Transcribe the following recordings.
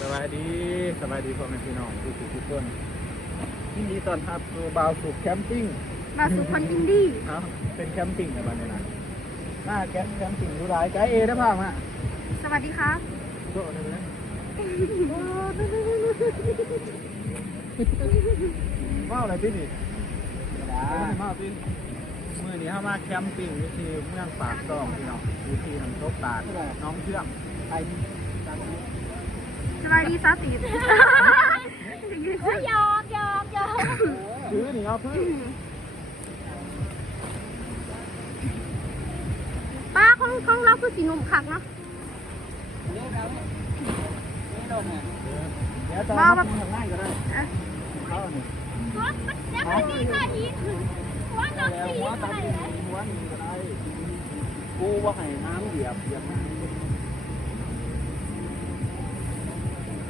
สบายดีสบายดีพ่อแม่พี่น้องทุกทุกคนที่นี้ตอนทับสู่บาวสุกแคมปิ้งมาสู่คนอินดี้เอ้าเป็นแคมปิ้งในบ้านเนี่ยนะหน้าแคมแคมปิ้งดูร้ายไกด์เอได้ภาพฮะสวัสดีครับโดดเลยนะว้าวอะไรพี่นี่ว้าวพี่มื่อนี้เข้ามาแคมปิ้งอยู่ที่เมืองปากซองพี่น้องอยู่ที่น้ำตกตาดน้องเชื่อมไอ้ สวัสดีสาวตีโอ้ยหยอกหยอกหยอกซื้อนี่เอาพื้นป้าของของเราคือสีหนุ่มคักเนาะเดี๋ยวจะมาทำง่ายก็ได้อะเอาหนึ่งรถมันยังไม่มีค่านี้หัวรถแล้วสีหัวอะตัไรดนะหัวนี่ก็ได้กูว่าให้น้ำเหยียบเหยียบน้ำ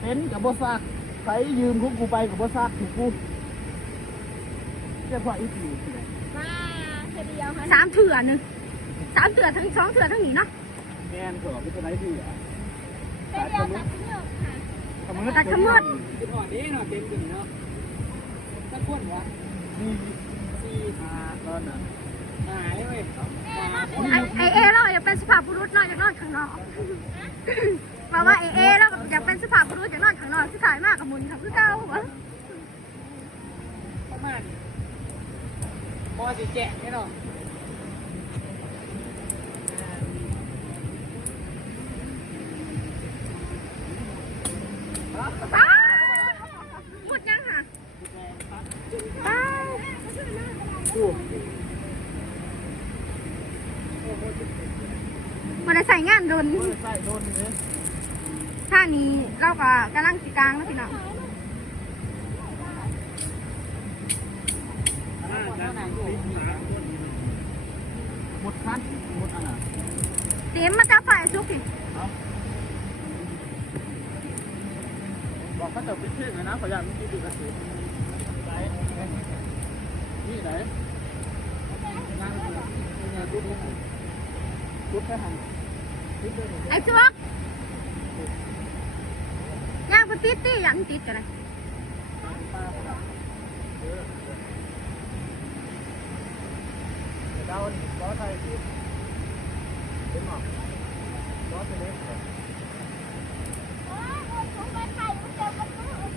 เป็นกับบ่ซักใครยืมของกูไปกับบ่ซักถูกกูเจ้าพ่ออีกอยู่ที่ไหนมาเฉลียวค่ะสามเถื่อหนึ่งสามเถื่อทั้งสองเถื่อทั้งนี้เนาะแมนก็เป็นตัวไหนที่อะเฉลียวตัดเชือกค่ะขมือตัดขมืดคิดหอดนี้เนาะเต็มกันเนาะตะกวนวะนี่ที่มาตอนน่ะหายเว้ยมาไอไอเอเราอยากเป็นสุภาพบุรุษเนาะอยากนอนข้างนอก บอกว่าไอเอเราอยากเป็นสุภาพบุรุษอยากนอนข้างนอกสุดท้ายมากกับมุนค่ะคือเก่าวะประมาณพอจะแจกแน่นอนป้าหมดยังค่ะป้ากูมาได้ใส่งานโดนมือใส่โดนนี่ท่า นี้เราก็กำลังสิกลางแล้วพี่น้องหมดคันหมดอันน่ะเต็มมาจับไฟซุกพี่บอกเขาจะไปเชื่อไงนะขออยากมีดูกระสือไหนนี่ไหนงานงานรูปรูปแค่หันรูปเดินไอ้ซุกย่างไป ติดติย่างติดกันเลยป้าเออดาวล้อไทยสิเป็นหมอกล้อเป็นเล็ก โอ้ยผมไปไทยมันเจอมันมืด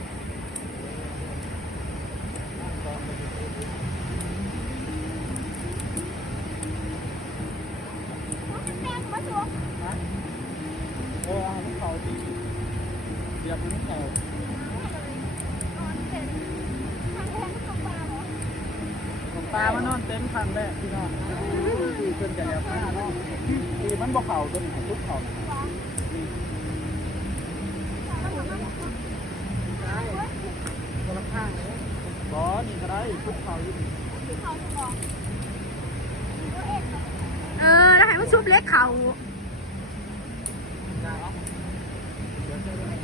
มันแดงมาสวม เออให้เขาดีเดี๋ยวมันเขา นอนเสร็จทางแทงตกปลาเหรอ ปลามานอนเต็นท์ครั้งแรกพี่น้องจนจะแอบหน้าเนาะดีมันบ่เข่าจนหายทุกเข่าคนละข้างเลยบอนี่ก็ได้ทุกเข่าอยู่ที่เออ แล้วให้มันชุบเล็กเข่า เดี๋ยวเจอกัน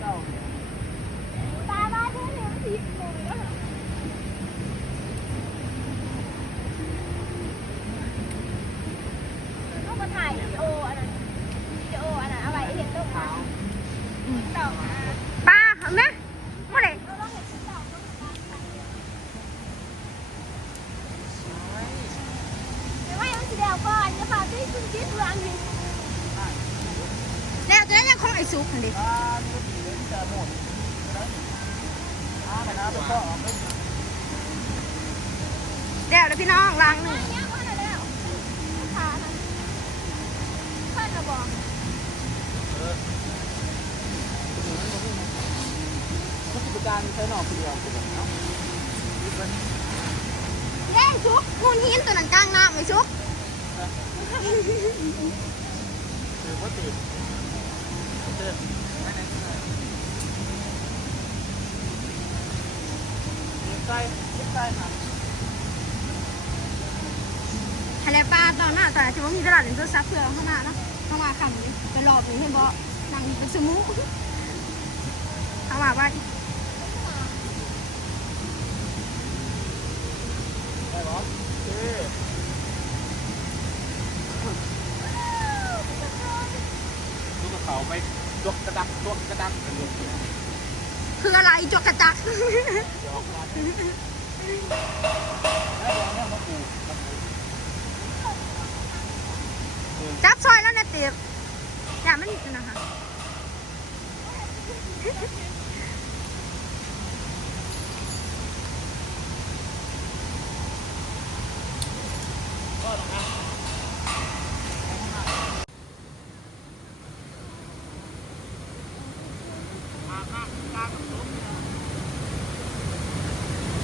เจ้า ตาบ้าที่เหลืองสีหมูเลยต้องมาถ่ายวิดีโออันนั้นวิดีโออันนั้นเอาไว้เห็นตัวขาวต่อมา ป้าเห็นไหมเมื่อไหร่ ไม่ว่ายังสีแดงก่อนจะพาที่คุณคิดวางอยู่ แล้วจะได้ยังคงไอ้ซุปอันนี้ อ่านี่ก็ดีเลยที่จะหมดอ่าแต่นะเป็นก็ออกไม่ แล้วแล้วพี่น้องล้างหนึ่ง ยังว่าอะไรแล้วขาเพื่อนจะบอก ผู้จัดการใช้หน่อเปลือกเนาะ เย้ซุปมูนหินตัวนั้นกลางน้ำไอ้ซุปถือว่าติดเจอใกล้ใกล้ค่ะทะเลปลาตอนหน้าตอนนั้นที่ว่ามีตลาดเป็นตัวซับเพื่อเข้ามาเนาะเข้ามาคำนี้ไปรอบนี้เห็นบ่นั่งเป็นสมูทเข้ามาว่าได้หรอเออ ลูกก ระเขาไปจวกกระดักจวกกระดักคืออะไรจกกระจัก จับซอยแล้วนะตีบอย่ามันนะคะก็ตรงนั้น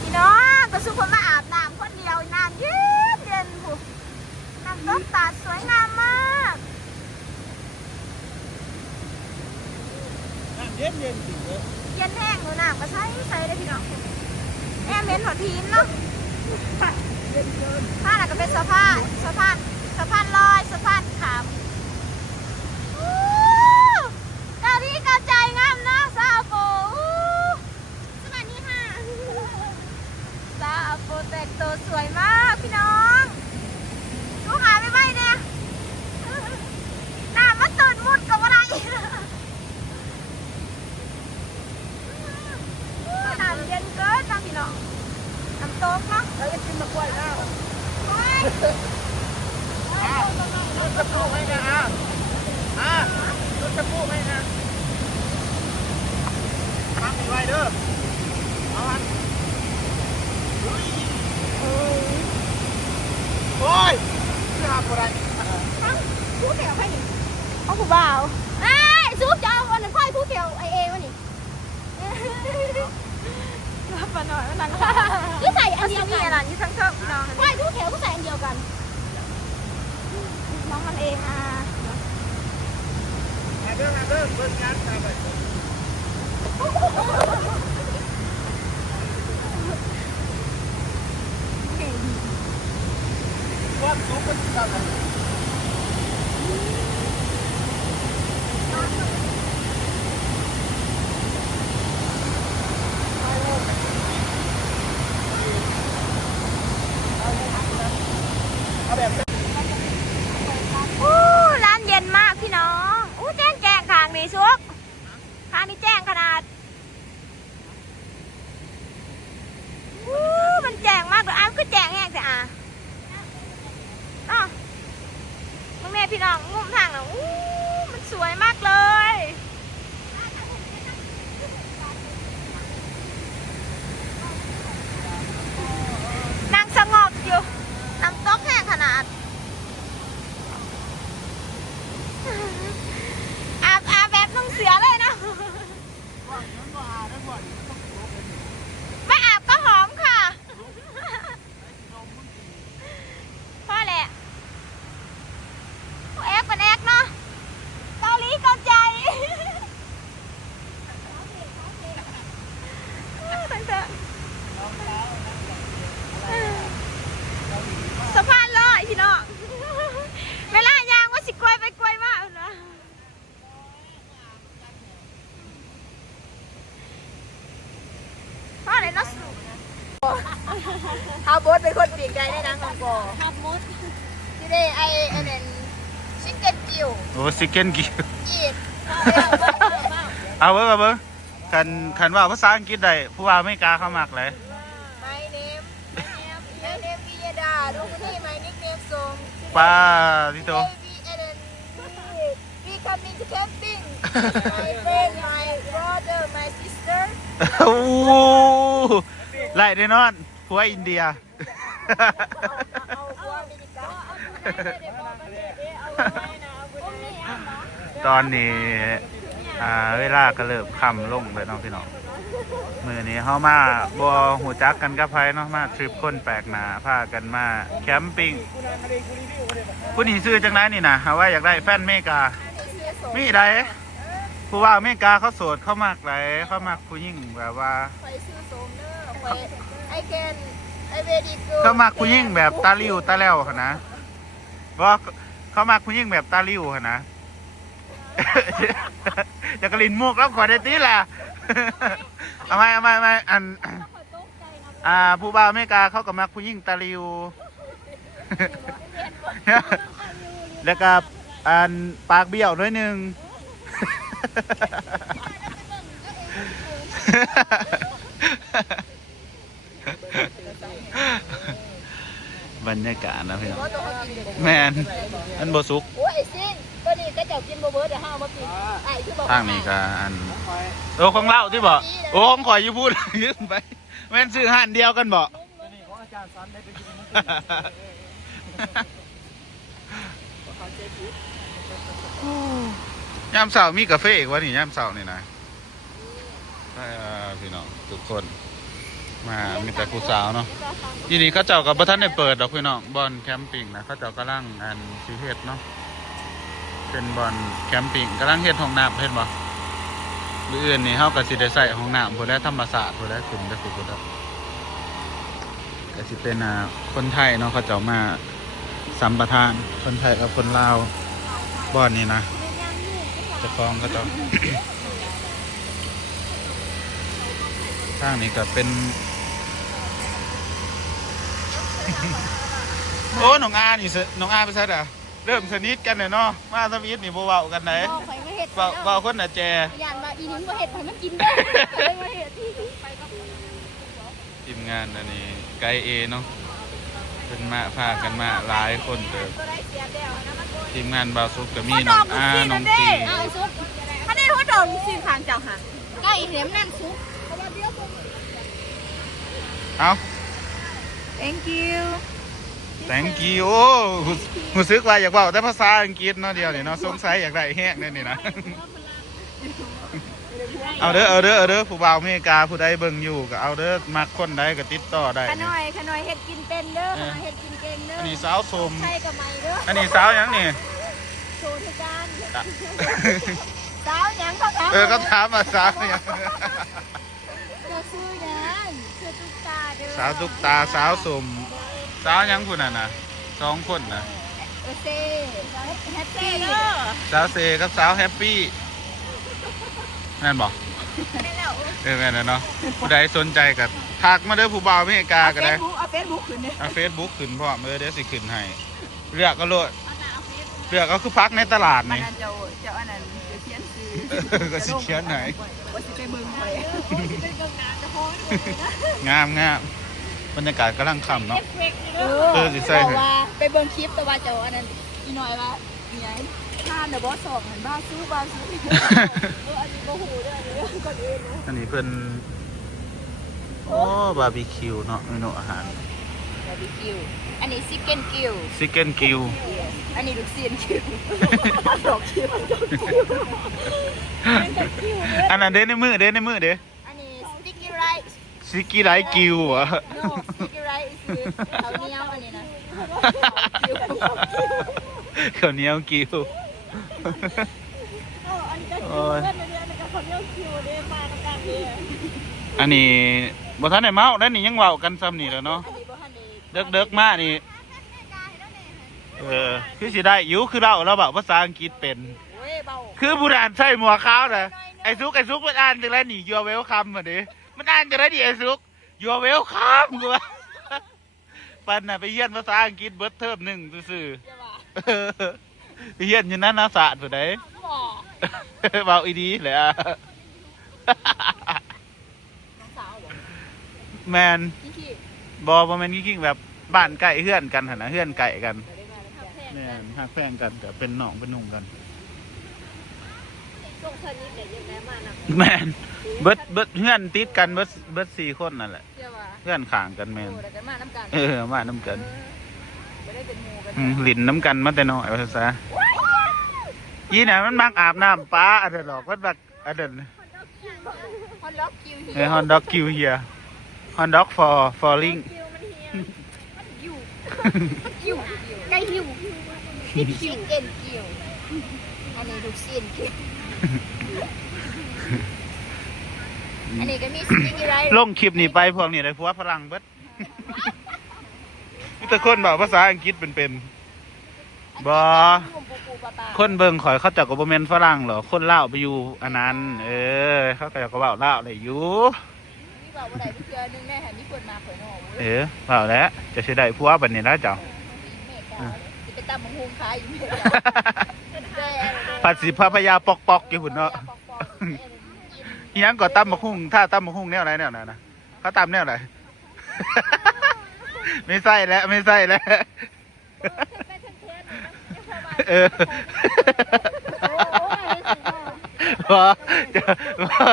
พี่น้องก็สุขมาอาบน้ำคนเดียวน้ำเย็นเย็นผู้น้ำต้นตาดสวยงามมาก น้ำเย็นเย็นจริงเลย เย็นแห้งหนูน้ำก็ใช้ใส่ได้พี่น้องแอมเห็นหัวทีนเนาะผ้าน่ะก็เป็นสะพานสะพานสะพานลอยสะพานขามอู้กาดีกาใจงามนะซาโปอู้สวัสดีค่ะซาโปแต่ งตัวสวยมากพี่น้องดูหายไปไหมเนี่ยน้ำมันตื่นมุดกับอะไร น้ำเย็นเกินน้ำพี่น้องน้ำตกเนาะ แล้วจะกินมะกล้วยแล้ว โอ้ย อะรถจะปูให้นะอะอะรถจะปูให้นะทำมีไว้เด้อเอาอันอุ้ยโอ้ยจะทำอะไร ผู้เขียวให้นี่เอาผู้บ่าวเอ้ยซุปจะเอาอันนั้นค่อยผู้เขียวไอเอวะนี่รับมาหน่อยมันนั่งคือใส่อันเดียวกันอะไรนี่ทั้งเทิงพี่น้องค่อยผู้เขียวก็ใส่อันเดียวกัน น้องมันเองอะ มา เด้อมาเด้อเบิ่งงานทำไปความสูงมันเท่าไหร่ เอาแบบ อู้ร้านเย็นมากพี่น้องอู้แจ้งแจ้งทางนี้ซุกทางนี้แจ้งขนาดอู้มันแจ้งมากเลยอ้าวคือแจ้งแห้งแต่อะอ๋อมึงแม่พี่น้องงุ่มทางน่ะอู้มันสวยมากเลย นางสงบอยู่น้ำตกแห้งขนาด อาบอาบแบบนุ่งเสือเลยนะ ไม่อาบก็หอมค่ะ พ่อแหละแอกเป็นแอกเนาะเกาหลีเกาใจตั้งแต่สะพานลอยพี่น้อง เวลายางว่าสิกล้วยไปกล้วยมาเอานะพ่ออะไรเนาะ ฮาโบ สเป็นคนปีกใจได้นะน้องโกฮับมุดที่ได้ไอไอเนนชิคเก้นกิวโอ้ซิกเก้นกิวอีดเอาเบิ้งเอาเบิ้งคันคันว่าภาษาอังกฤษได้ผู้ว่าไม่กล้าเข้ามากเลย My name My name My name วิยดาดูคนนี้ My nickname ทรงป้าที่โต Today we and then we coming to camping My friend My brother My sister โอ้โหไล่แน่นอนผัวอินเดีย ตอนนี้อ่าเวลาก็เริ่มค่ำลงเลยเนาะพี่น้องมือนี้เขามาบัวหูจักกันกับไพเนาะมาทริปคนแปลกหนาพากันมาแคมปิ้งผู้นี้ซื้อจังไรนี่นะเอาว่าอยากได้แฟนเมกามีไดผู้ว่าเมกาเขาโสดเขามากไรเขามากผู้หญิงแบบว่าไปซื้อโซมเนอร์ไป I can I very good เขามากผู้หญิงแบบตาลิ้วตาแล้วหั่นนะบอกเขามากผู้หญิงแบบตาลิ้วหั่นนะจะกระลินมุกแล้วขอได้ตีละเอาไหมเอาไหมเอาไหมอันอ่าผู้บ่าวอเมริกาเขาก็มักผู้หญิงตาลิวแล้วก็อันปากเบี้ยวหน้อยหนึง บรรยากาศนะพี่น้องว่าตัวเขากินเด็ดแมนอันบสุกโอ้ยไอ้ซิ่งตัวนี้ก็เจ้ากินบ่เบิร์ดเดี๋ยวห้าเอามาปิดไอ้คือบอกทางนี้ก็อันคอยโอ้ของเล่าที่บอกโอ้ของข่อยอยูพูดยืมไปแม่นซื้อหันเดียวกันบอกตัวนี้ของอาจารย์สันได้ไปกินมันเขาเจ๊ผิดยามเสาร์มีกาแฟอีกวะนี่ยามเสาร์นี่นะเออพี่น้องทุกคน มามีแต่ผู้สาวเนาะทีนี้เขาเจ้ากับพระท่านได้เปิดดอกพี่น้องบอลแคมปิ้งนะเขาเจ้ากำลังอันซีเฮ็ดเนาะเป็นบอลแคมปิ้งกำลังเฮ็ดห้องน้ำเห็นบ่หรืออื่นนี่เฮาก็สิได้ใส่ห้องน้ำพุ่นแล้วธรรมศาสตร์พุ่นแล้วขึ้นได้พุ่นพุ่นแล้วก็สิเป็นอ่าคนไทยเนาะเขาเจ้ามาสัมปทานคนไทยกับคนลาวบอนนี่นะจะฟองก็จะ ข้างนี้ก็เป็น โอ้น้องอานี่สิน้องอาไปซะเด้อเริ่มสนิทกันเลยเนาะมาสวีทนี่บ่เว้ากันไหนบอกไปมาเห็ดเว้าเว้าคนน่ะแจยานว่าอีนิ้งมาเห็ดไปมันกินได้เลยมาเห็ดที่ไปกับทีมงานอันนี้ไกด์เอเนาะเป็นมาพากันมาหลายคนเติบทีมงานบาวซุกก็มีน้องอาน้องตี เอาไอ้ซุปถ้าได้ทดดอกสิทางเจ้าค่ะใกล้เหลี่ยมนั่นซุป เอา thank you thank you โอ้รู้สึกว่าอยากเว้าแต่ภาษาอังกฤษเนาะเดียวนี่เนาะสงสัยอยากได้แฮกนั่นนี่นะ เอาเด้อเอาเด้อเอาเด้อผู้บ่าวอเมริกาผู้ใดเบิ่งอยู่ก็เอาเด้อมักคนใดก็ติดต่อได้ ขน่อยขน่อยเฮ็ดกินเป็นเด้อเออเฮ็ดกินเก่งเด้ออันนี้สาวสม ใช่กับไม่เด้ออันนี้สาวหยังนี่ โชว์ทุกการสาวหยังเขาถามเออก็ถามมาสาวหยัง ก็ซื้อยังซื้อตุ๊กตาเด้อ สาวตุกตาสาวสมสาวหยังพุ่นน่ะนะสองคนน่ะเออเซ่แฮปเด้ปี้อสาวเซกับสาวแฮปปี้แม่นบอกเออแม่นน่ะเนาะผู้ใดสนใจก็ทักมาเด้อผู้บ่าวอเมริกาก็เฟได้ซบุ๊กเอาเฟซบุ๊กขึ้นเนี่ยเอาเฟซบุ๊กขึ้นพร้อมเออเดี๋ยวสิขึ้นให้เลือกก็โลดเลือกก็คือพักในตลาดมันนี่นั่นเจ้าเจ้าอันนั้นจะเขียนซื้อเออก็สิเขียนไหนว่าสิไปเบิ่งไปงามงาม บรรยากาศกำลังค่ำเนาะ เออสิใส่บอกว่าไปเบิ่งคลิปแต่ว่าเจ้าอันนั้นอีหน่อยว่าอีหยังทานเดอะบอสสองหันบ้าซื้อบ้าซื้อเอออันนี้บ่ฮู้เด้ออันนี้เรื่องคนอื่นนะอันนี้เพิ่นโอ้บาร์บีคิวเนาะเมนูอาหารบาร์บีคิวอันนี้ซิกเก้นกิวซิกเก้นกิวอันนี้ลูกเสียนคิวดอกคิวอันนั้นเด้ในมือเด้ในมือเด้ อันนี้สติ๊กกี้ไร ซ์ซิกกี้ไรกิวอะโน่สติ๊กกี้ไรซ์คือเขาวเหนียวอันนี้นะข้าวเหนียวกิวโอ้ยอันนี้บ่ทันได้เมาแล้วนี่ยังเว้ากันซ้ำนี่แหล้วเนาะ อันนี้บ่ทันได้เด็กเด็กๆมานี่ เออ คือสิได้อยู่คือเราเราแบบภาษาอังกฤษเป็นเว้ยเบาคือผู้อ่านใส่หมวกขาวนะไอ้ซุกไอ้ซุกมันอ่านจังไรนี่ยัวเวลคัมมาดิ มันอ่านจังไรดิไอ้ซุกยัวเวลคัมกูว่าปันน่ะไปเรียนภาษาอังกฤษเบิร์ดเทอมหนึ่งซื่อเจ้าว่าๆเออไปเรียนอยู่นั่นนะศาสตร์ผู้ใดบ่เบาอีดีเลยอะน้องสาวบ่แมนพี่ขี้บอบอแมนกิ้งๆแบบบ้านใกล้เฮือนกันหั่นนะเฮือนไก่กันบ่ได้มาแล้วจ้ะแม่นหักแพงกันแต่เป็นหนองเป็นนุ่งกันส่ งเพิ่นนี่เดี๋ยวยังได้มานะแมนเบิดเบิดเฮือนติดกันเบิดเบิดสี่คนนั่นแหละเจ้าว่าเฮือนข้างกันแมนโอ้แล้วกันมาน้ำกันเออมาน้ำกันไม่ได้เป็นหมู่กันอืมหลินน้ำกันมาแต่น้อยว่าซะยี่น่ะมันมักอาบน้ำป้าอันเดนหรอกมันมักอันเดนฮอนล็อกคิวเออฮอนด็อกคิวเฮียฮอนด็อกฟอร์ฟอร์ลิงคิวไก่หิวคิวเอ็นคิวอันนี้ลูกเสียนคิว อันนี้ก็มีสติ๊กเกอร์ไรลงคลิปนี้ไปพวกนี้เลยพัวพลังเบิดมีแต่คนบอกภาษาอังกฤษเป็นๆบอคนเบิ่งข่อยเขาเจักกับโมเมนฝรั่งเหรอ คนเล่าวไปอยู่อันนั้น เออ เขาก็จะก็เว้าเล่าวเลยอยู่ นี่บอกว่าไหนเพื่อนนึงแม่หันนี่คนมาเผยหน่อเออเว้าแล้วจะสิได้ผัวบัดนี้แล้วเจ้าแม่กาจะเป็นตำบักหุ่งขายอยู่เนี่ยแด่ปัดสีพระพยาปอกปอกอยู่หุ่นเนาะอิหยังก็ตั้มมะคุ้งถ้าตั้มมะคุ้งแนวไหนแนวไหนนะเขาตำแนวไหน ไม่ใส่แล้วไม่ใส่แล้ว เออว่าจะว่า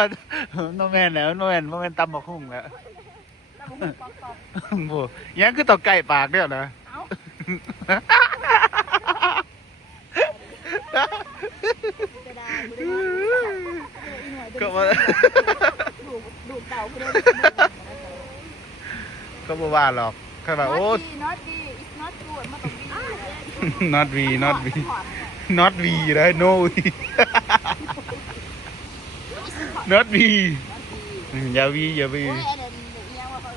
โนแมนแล้วโนแมนโนแมนตำมะคุ้งแล้วโอ้อิหยังคือตอกไก่ปากเนี่ยนะ ก็ว่าดูดูเต่าเพื่อนก็บ่ว่าหรอกแค่แบบโอ้ not be not be it's not good มาตรงนี้ not V not V not V นะ no V not V อืมอย่า V อย่า V โอ้ยอันนั้นเอียงว่าเขา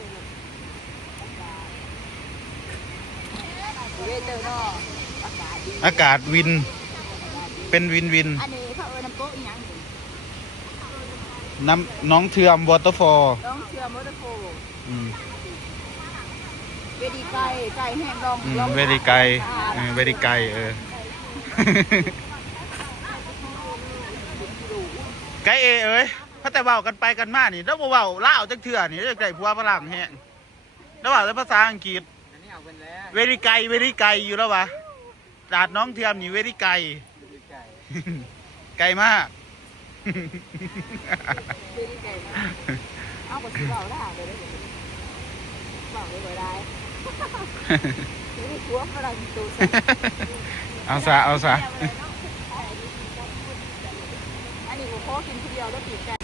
เออเวเตอร์เนาะอากาศดีอากาศวิน เป็นวินวิน อันนี้เขาเออน้ำโต๊ะอีหยังนี่น้ำน้องเทือมวอเตอร์ฟอลต้องเชื่อมอเตอร์โฟอืมเวดีไก่ไก่แห้งลองอืมลองเวดีไกลเออเวดีไกลเออ ไกลเอเอ้ยเพราะแต่เว้ากันไปกันมานี่แล้วบ่เว้าล่าวจักเทื่อนี่จักได้ผัวฝรั่งแฮงแล้วเว้าแต่ภาษาอังกฤษ อันนี้เอาเป็นแล้วเวริไกเวริไกอยู่แล้ววะดาดน้องเทียมนี่เวริไกดีใจไกลมากเวดีไก่นะเอาก็สิเบาได้เดี๋ยวเดี๋ยวเบาได้บ่ได้เดี๋ยวนี้หัวฝรั่งตัวเอาซะเอาซะอันนี้กูขอกินทีเดียวแล้วปีกไก่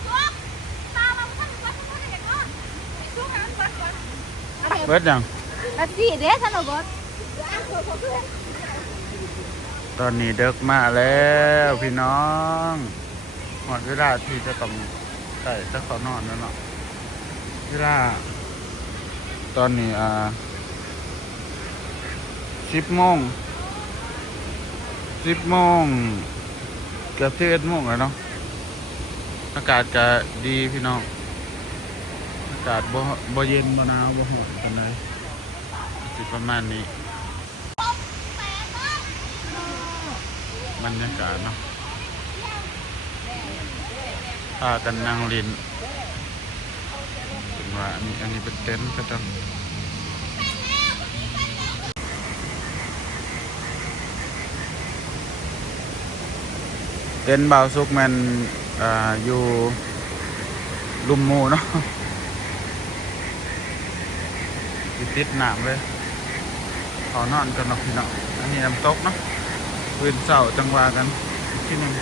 เบิดยัง แล้วสิเด้ท่านอาก่อนตอนนี้เด็กมาแล้วพี่น้องหมดเวลาที่จะต้องใส่จะขอนอนแล้วเนาะเวลา ตอนนี้อ่าสิบโมงสิบโมงเกือบสิบเอ็ดโมงแล้วเนาะอากาศก็ดีพี่น้อง อากาศบ่บ่เย็นบ่หนาวบ่ร้อนปานใด สิประมาณนี้บรรยากาศเนาะพากันนั่งลินเป็นว่าอันนี้อันนี้เป็นเต็นท์ก็ต้องเต็นท์บาวสุกแมันอ่าอยู่ลุมมูเนาะติดหนามเลย ขอนอนกันเนาะพี่เนาะอันนี้น้ำตกเนาะพื้นเสาจังหวะกันที่นึง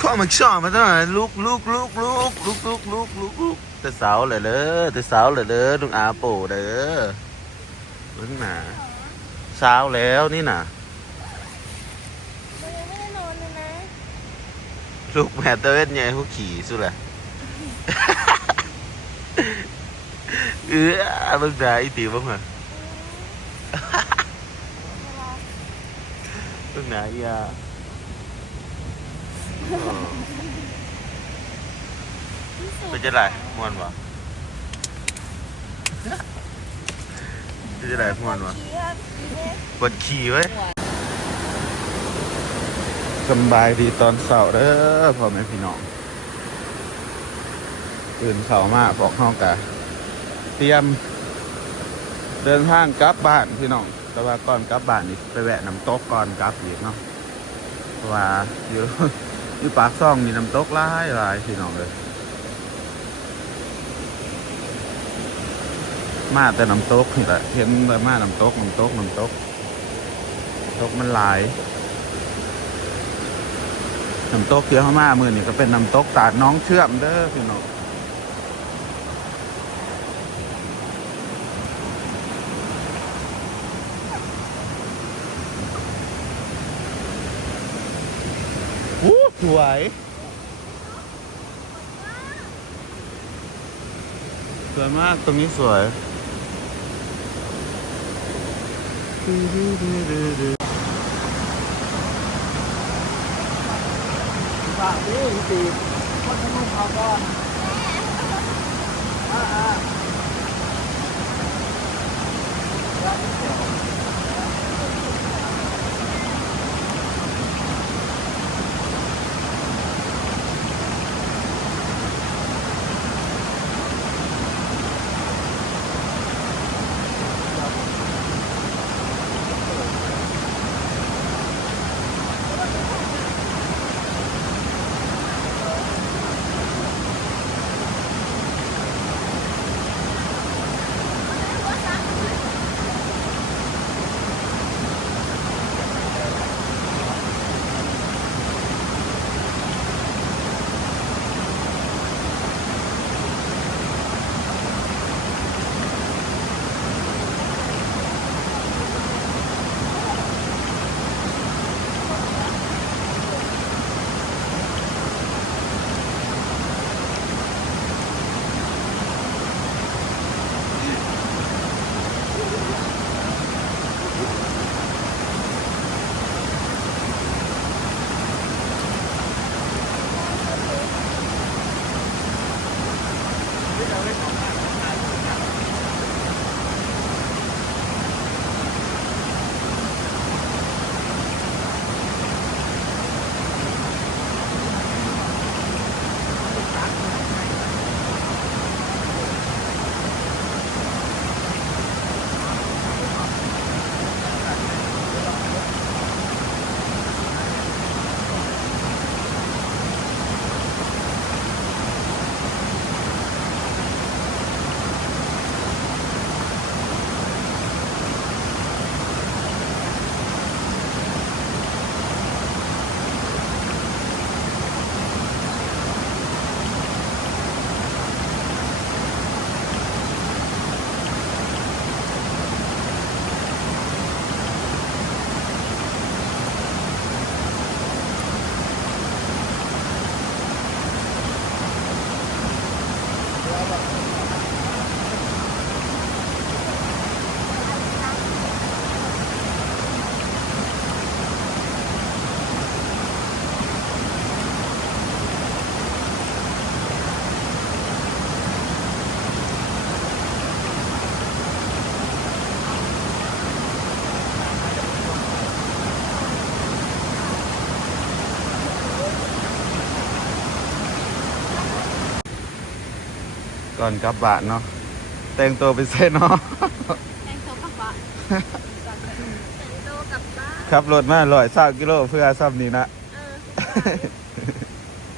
ข้อมันชอบมาตั้งแต่ลุกลุกลุกลุกลุกลุกลุกลุกลุกแต่สาวเลยเด้อแต่สาวเลยเด้อลุงอาโปเด้อเบิ่งหนา เช้าแล้วนี่น่ะ มันยังไม่ได้นอนเลยนะลูกแม่เต้นไงพวกขี่สุดแหละ เออมึงด่าอีตีบ้างเหรอมึงด่าอีอะเป็นจะไรมวนวะเป็นจะไรมวนวะขี่ครับปวดขี่ไว้ยสำบายดีตอนเสาร์เด้อพ่อแม่พี่น้องตื่นเสาร์มาบอกห้องกะเตรียม เดินทางกลับบ้านพี่น้อง แต่ว่าก่อนกลับบ้านนี่ไปแวะน้ำตกก่อนกลับอีกเนาะเพราะว่าอยู่อยู่ปากซ่องนี่น้ำตกหลายหลายพี่น้องเลย มาแต่น้ำตกนี่แหละเห็นแต่มาน้ำตกน้ำตกน้ำตกตกมันหลายน้ำตกเที่ยวข้ามามือนี่ก็เป็นน้ำตกตาดน้องเชื่อมเด้อพี่น้องอู้สวยสวยมากตรงนี้สวย Tá, tem, tem. Pode não agora. Ah, ah. ก่อนอ่าอ่าก่อนกลับบ้านเนาะแต่งตัวเป็นเส้นเนาะแตงโตกลับบ้านแตงโตกลับบ้านขับรถมาร้อยสามกิโลเพื่อซ้ำนี่นะเออ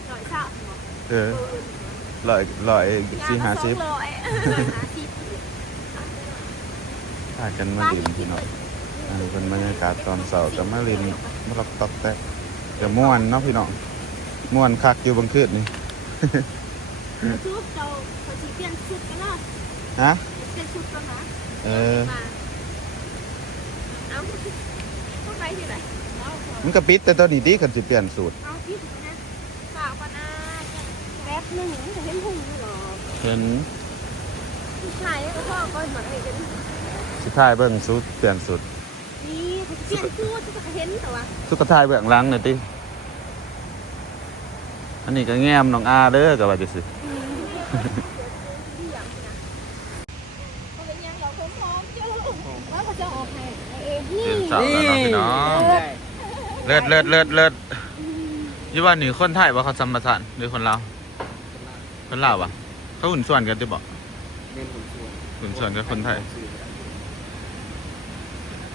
หน่อยเช้าเออร้อยร้อยสี่ห้าสิบร้อยห้าสิบพากันมาลินพี่น้องอันนี้เป็นบรรยากาศตอนเสาร์กับมาลินมารับตอกแตกเดี๋ยวม่วนเนาะพี่น้องม่วนคักอยู่บางคืนนี่ชุด เราเขาจะเปลี่ยนชุดกันเนาะฮะเปลี่ยนชุดกันนะเออมาเอาเข้าไปที่ไหนเอามันก็ปิดแต่ตอนนี้ดีกันสิเปลี่ยนสูตรเอาที่ถูกนะฝากกันนะแป๊บหนึ่งจะเห็นหุ่นหรอเห็นผู้ชายก็พ่อก็เหมือนกันสุดท้ายเบิ่งสูตรเปลี่ยนสูตรนี่เขาเปลี่ยนชุดจะเห็นแต่ว่าสุดท้ายเบื้องหลังหน่อยติอันนี้ก็แง้มน้องอาเด้อก็ว่าจะสิ เขาเป็นยังเราพร้อมๆเจ้าแล้วเขาจะออกให้เองนี่ เต็มเสาแล้วเนาะพี่น้อง ใช่ เลิศเลิศเลิศเลิศยี่ว่านี่คนไทยว่าเขาสัมปทานหรือคนลาวคนลาวปะเขาหุ่นส่วนกันจะบอกเงินหุ่นส่วนหุ่นส่วนกับคนไทย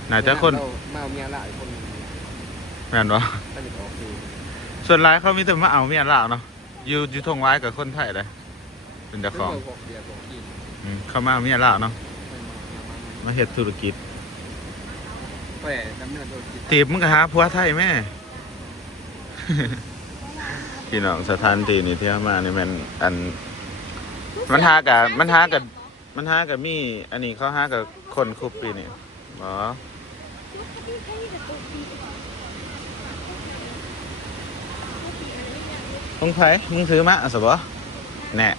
ไหนจะคนมาเอาเมียหลายคนแม่นวะก็จะออกคือส่วนร้ายเขามีแต่มาเอาเมียลาวเนาะอยู่อยู่ทงไว้กับคนไทยเลยเป็นเจ้าของบอกเดียวบอกกินอืมเขามาเอาเมียลาวเนาะไม่มามาเฮ็ดธุรกิจ แหวดำเนินโดยกินตีบมึงก็หาผัวไทยแม่ พี่น้องสถานที่นี่ที่เอามานี่มันอัน มันหากับมันหากับมันหากับมี อันนี้เขาหากับคนคุบปีนี่อ๋อของไผมึงซื้อมาอะสบแน่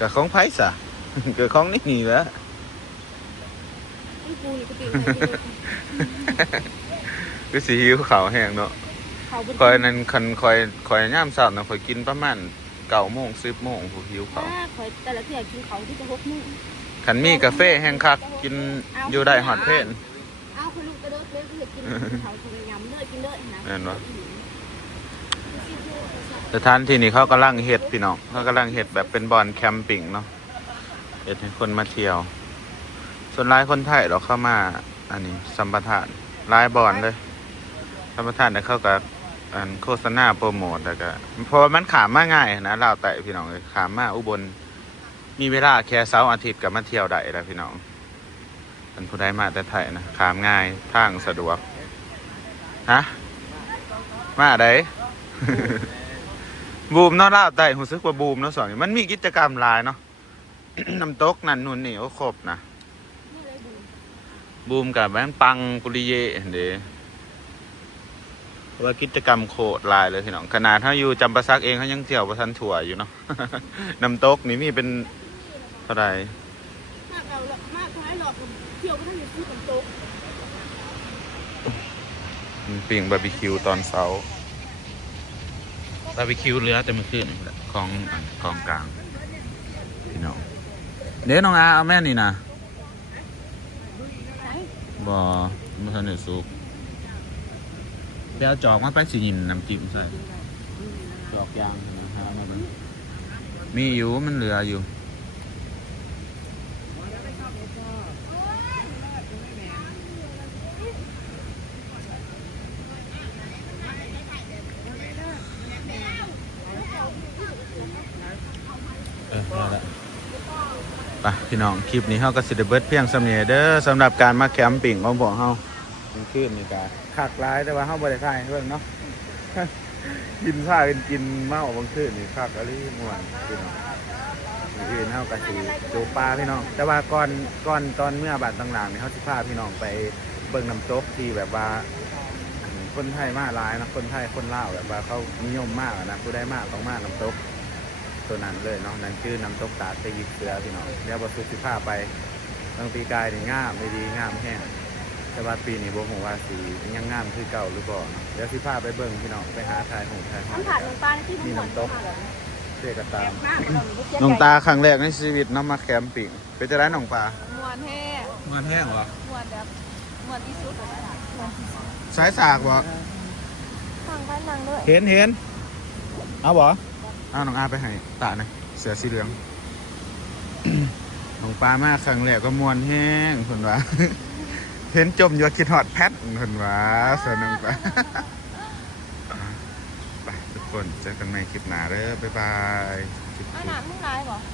กับของไผสะกับของนี่นี่แหละ กูนี่ก็เป็นคือสีหิวขาวแห้งเนาะเขาเขาบนคอยนั้นคันคอยคอยย่ามเช้านะคอยกินประมาณ9โมง10โมงผู้หิวเขาวถ้าคอยแต่ละเที่ยกินเขาที่จะหกมื้อคันมีกาแฟแห้งคักกินอยู่ได้ฮอดเพนเอาคนลูกกระโดดเล่นคือกินเขากินยำเลยกินเลยนะแม่นบ่ สถานที่นี้เขากำลังเฮ็ดพี่น้องเขากำลังเฮ็ดแบบเป็นบอนแคมปิ้งเนาะเฮ็ดให้คนมาเที่ยว ส่วนหลายคนไทยเราเข้ามา อันนี้สัมปทานหลายบอนเลย สัมปทานเนี่ยเข้าก็อันโฆษณาโปรโมทแล้วก็เพราะมันขามมาง่ายนะลาวไต่พี่น้องขามมาอุบล มีเวลาแค่เสาร์อาทิตย์กับมาเที่ยวได้แล้วพี่น้องเป็นผู้ใดมาแต่ไทยนะขามง่ายทางสะดวกฮะมาไดบูมเนาะลาวไต่รู้สึกว่าบูมเนาะสองนี่มันมีกิจกรรมหลายเนาะน้ำตกนั่นนู่นนี่โอ้ครบนะ บูมกับแบงปังกุริเยเดว่ากิจกรรมโคตรหลายเลยพี่น้องขนาดถ้าอยู่จำปาซักเองเขายังเที่ยวประทันถั่วอยู่เนาะน้ำตกนี่มีเป็นเท่าไหร่มากเรามากท้ายหลอกเที่ยวก็ต้องอยู่ที่ฝนตกมันปิ่งบาร์บีคิวตอนเช้าบาร์บีคิวเหลือแต่เมื่อคืนนี่แหละของของกลางพี่น้องเดี๋ยวน้องอาเอาแม่นี่นะ บอไม่ทันได้สุกเดี๋ยวจอกมาไปสิยินน้ำจิ้มใส่จอกยางนะฮะมาเบิ่งมีอยู่มันเหลืออยู่ เออนั่นแหละไป พี่น้องคลิปนี้เขาก็สิเดเบิร์ดเพียงสำเนียเด้อสำหรับการมาแคมปิ้งของพวกเขาเป็นคืนนี่กาคักร้ายแต่ว่าเขาบริษัทเพิ่งเนาะกินข้าวกันกินเมาบางคืนนี่คักอะไรม่วนพี่น้องมื้ออื่นเขาก็สิจูปลาพี่น้อง แต่ว่าก่อนก่อนตอนเมื่อบาทต่างๆนี่เขาสิพาพี่น้องไปเบิ่งน้ำตกที่แบบว่าคนไทยมาหลายนะคนไทยคนลาวแบบว่าเขานิยมมากนะผู้ได้มากต้องมากน้ำตก ตัวนั้นเลยเนาะนั่นคือน้ำตกตาดตะยิกเสือพี่น้องเดี๋ยวบสุสิภาไปบางปีกายนี่งามไม่ดีงามแห้งแต่ว่าปีนี้บ่ฮู้ว่าสียังงามคือเก่าหรือบ่เนาะเดี๋ยวสิพาไปเบิ่งพี่น้องไปหาทายของทายของน้ำผัดน้ำปลาที่มันหวานเสื้อกระตามมากน้องตาครั้งแรกในชีวิตเนาะมาแคมปิ้งเป็นจะได้น้องปลามวนแห้งานแห้งเหรอมวนแบบมวนที่สุดเลยนะมวนที่สุดสายสากบ่ฟังกันนังด้วยเห็นเห็นเอาบ่เอาน้องอาไปให้ตาหน่อยเสือสีเหลืองน้องปลามาครั้งแรกก็มวนแห้งเพิ่นว่าเห็นจมอยู่ว่าคิดฮอดแพทเพิ่นว่าสนุกปะไปทุกคนเจอกันใหม่คลิปหน้าเด้อบ๊ายบายอาหารมึงร้ายบ่บ